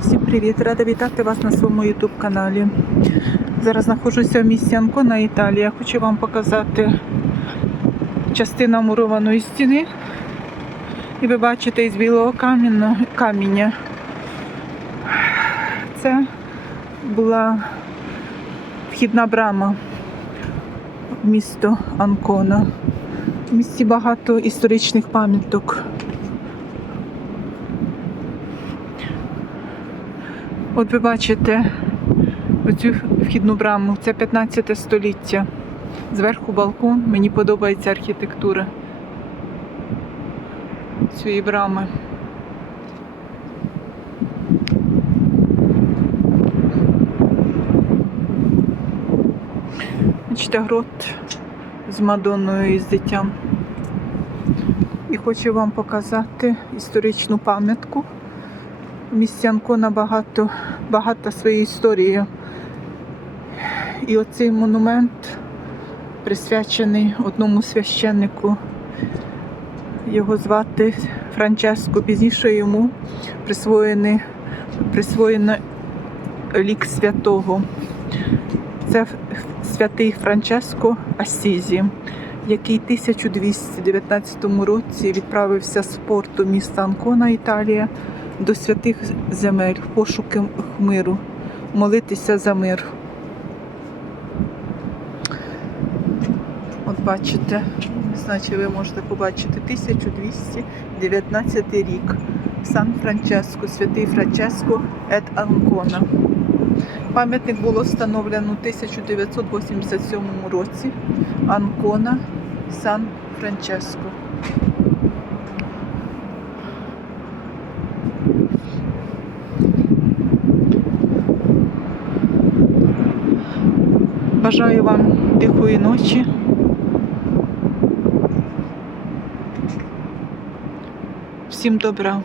Всім привіт! Рада вітати вас на своєму YouTube каналі. Зараз знаходжуся в місті Анкона, Італія. Хочу вам показати частину мурованої стіни. І ви бачите із білого каміння. Це була вхідна брама в місто Анкона. В місті багато історичних пам'яток. От ви бачите оцю вхідну браму. Це 15 століття. Зверху балкон. Мені подобається архітектура цієї брами. Бачите, грот з Мадонною і з дитям. І хочу вам показати історичну пам'ятку. Місті Анкона багато, своєї історії. І оцей монумент присвячений одному священнику. Його звати Франческо. Пізніше йому присвоєний, присвоєно лік святого. Це святий Франческо Асізі, який в 1219 році відправився з порту міста Анкона, Італія, до святих земель пошуки миру, молитися за мир. От бачите, чи ви можете побачити 1219 рік. Сан Франческо, святий Франческо ет Анкона. Пам'ятник було встановлено у 1987 році. Анкона Сан Франческо. Бажаю вам тихої ночі. Всім добра.